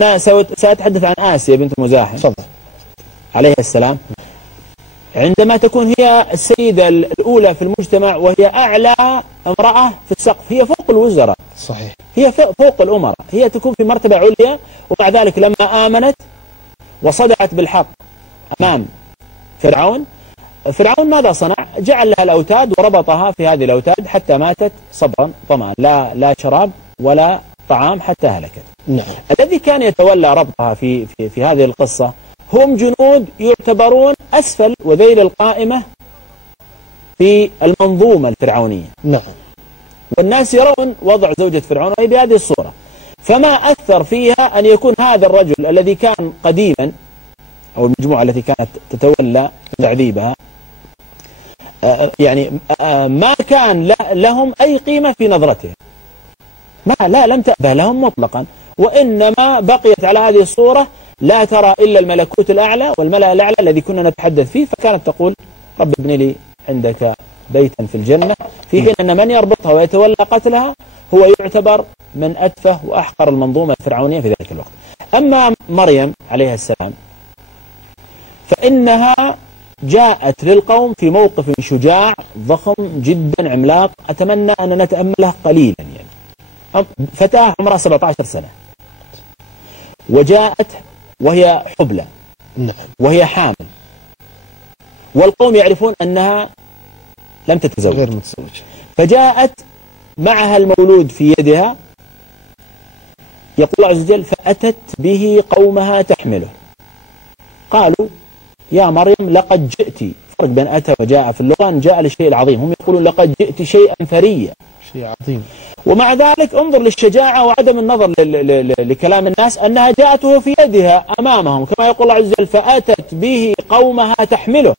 أنا سأتحدث عن آسيا بنت مزاحم تفضل. عليها السلام. عندما تكون هي السيدة الأولى في المجتمع وهي أعلى امرأة في السقف، هي فوق الوزراء، صحيح، هي فوق الأمراء، هي تكون في مرتبة عليا، ومع ذلك لما آمنت وصدعت بالحق أمام فرعون ماذا صنع؟ جعل لها الأوتاد وربطها في هذه الأوتاد حتى ماتت صبرا طمعا، لا شراب ولا طعام حتى هلكت. نعم. الذي كان يتولى ربطها في هذه القصة هم جنود يعتبرون أسفل وذيل القائمة في المنظومة الفرعونية. نعم. والناس يرون وضع زوجة فرعون وهي بهذه الصورة، فما أثر فيها أن يكون هذا الرجل الذي كان قديما، أو المجموعة التي كانت تتولى تعذيبها، يعني ما كان لهم أي قيمة في نظرته، لم تأبه لهم مطلقا، وإنما بقيت على هذه الصورة، لا ترى إلا الملكوت الأعلى والملأ الأعلى الذي كنا نتحدث فيه. فكانت تقول رب ابن لي عندك بيتا في الجنة، في حين أن من يربطها ويتولى قتلها هو يعتبر من أتفه وأحقر المنظومة الفرعونية في ذلك الوقت. أما مريم عليها السلام فإنها جاءت للقوم في موقف شجاع ضخم جدا عملاق، أتمنى أن نتأمله قليلا. يعني فتاة عمرها 17 سنة، وجاءت وهي حبلى، وهي حامل، والقوم يعرفون أنها لم تتزوج، غير متزوجة، فجاءت معها المولود في يدها. يقول الله عز وجل فأتت به قومها تحمله، قالوا يا مريم لقد جئت. فرق بين أتى وجاء في اللغة أن جاء للشيء العظيم، هم يقولون لقد جئت شيئا ثريا، شيء عظيم. ومع ذلك انظر للشجاعة وعدم النظر لكلام الناس، أنها جاءته في يدها أمامهم، كما يقول الله عز وجل فأتت به قومها تحمله،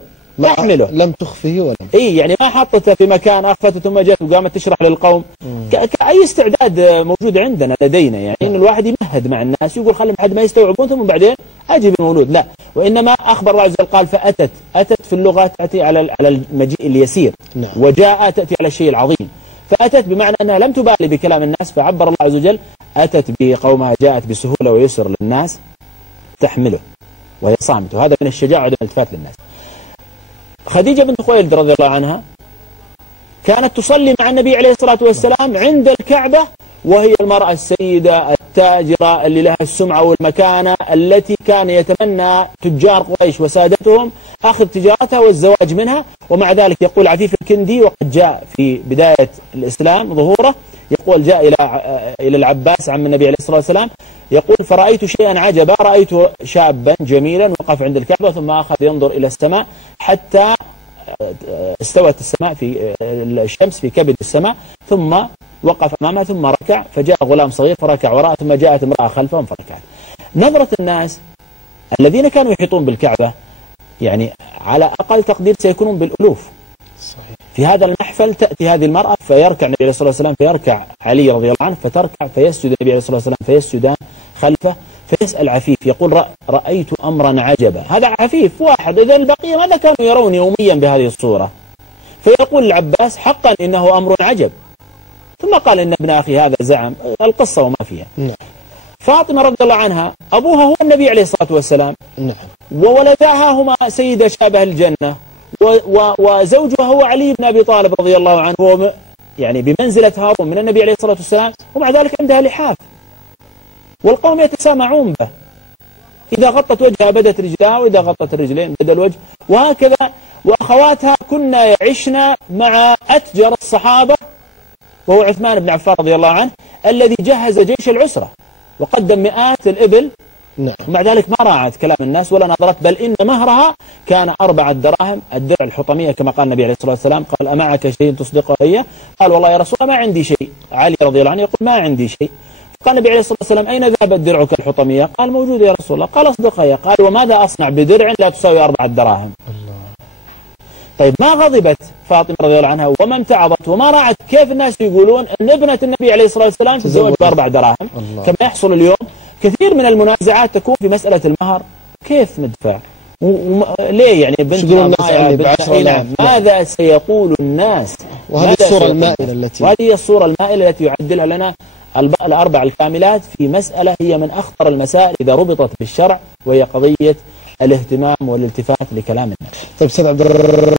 لم تخفه ولا يعني ما حطته في مكان أخفته ثم جاءت وقامت تشرح للقوم. كأي استعداد موجود عندنا لدينا، يعني إن الواحد يمهد مع الناس يقول خلهم لحد ما يستوعبون ثم بعدين أجيب المولود، لا، وإنما أخبر الله عز وجل قال أتت في اللغة تأتي على المجيء اليسير. نعم. وجاء تأتي على الشيء العظيم، فأتت بمعنى أنها لم تبالي بكلام الناس، فعبر الله عز وجل أتت به قومها، جاءت بسهولة ويسر للناس تحمله وهي صامتة، وهذا من الشجاعة وعدم الالتفات للناس. خديجة بنت خويلد رضي الله عنها كانت تصلي مع النبي عليه الصلاة والسلام عند الكعبة، وهي المرأة السيدة التاجرة اللي لها السمعة والمكانة، التي كان يتمنى تجار قريش وسادتهم أخذ تجارتها والزواج منها. ومع ذلك يقول عفيف الكندي، وقد جاء في بداية الإسلام ظهوره، يقول جاء إلى العباس عم النبي عليه الصلاة والسلام، يقول فرأيت شيئا عجبا، رأيت شابا جميلا وقف عند الكعبة ثم أخذ ينظر إلى السماء حتى استوت السماء في الشمس في كبد السماء، ثم وقف أمامها ثم ركع، فجاء غلام صغير فركع وراءه، ثم جاءت امرأة خلفهم فركعت. نظرة الناس الذين كانوا يحيطون بالكعبة يعني على أقل تقدير سيكونون بالألوف. صحيح. في هذا المحفل تأتي هذه المرأة فيركع النبي عليه الصلاة والسلام، فيركع علي رضي الله عنه، فتركع فيسجد النبي عليه الصلاة والسلام فيسجدان خلفه، فيسأل عفيف يقول رأيت أمرا عجبا. هذا عفيف واحد، إذا البقية ماذا كانوا يرون يوميا بهذه الصورة؟ فيقول العباس حقا إنه أمر عجب. ثم قال إن ابن أخي هذا زعم، القصة وما فيها. نعم. فاطمة رضي الله عنها أبوها هو النبي عليه الصلاة والسلام. نعم. وولداها هما سيدة شابه الجنة، وزوجها هو علي بن أبي طالب رضي الله عنه، هو يعني بمنزلة هارون من النبي عليه الصلاة والسلام، ومع ذلك عندها لحاف، والقوم يتسامعون به، إذا غطت وجهها بدت رجلها، وإذا غطت الرجلين بدا الوجه، وهكذا. وأخواتها كنا يعشن مع أتجر الصحابة، وهو عثمان بن عفان رضي الله عنه، الذي جهز جيش العسرة وقدم مئات الإبل. نعم. ومع ذلك ما راعت كلام الناس ولا نظرت، بل إن مهرها كان 4 دراهم، الدرع الحطمية كما قال النبي عليه الصلاة والسلام. قال أمعك شيء تصدقه إياه؟ قال والله يا رسول الله ما عندي شيء. علي رضي الله عنه يقول ما عندي شيء. قال النبي عليه الصلاة والسلام أين ذهبت درعك الحطمية؟ قال موجودة يا رسول الله. قال اصدقها يا. قال وماذا أصنع بدرع لا تساوي 4 دراهم؟ الله. طيب ما غضبت فاطمة رضي الله عنها وما امتعضت وما راعت كيف الناس يقولون أن ابنة النبي عليه الصلاة والسلام تتزوج ب4 دراهم كما يحصل اليوم. كثير من المنازعات تكون في مسألة المهر، كيف ندفع؟ ليه يعني بنت ماذا سيقول الناس؟ وهذه الصورة المائلة التي وهذه الصورة المائلة التي يعدلها لنا الأربع الكاملات في مسألة هي من أخطر المسائل إذا ربطت بالشرع، وهي قضية الاهتمام والالتفات لكلام الناس. طيب أستاذ عبد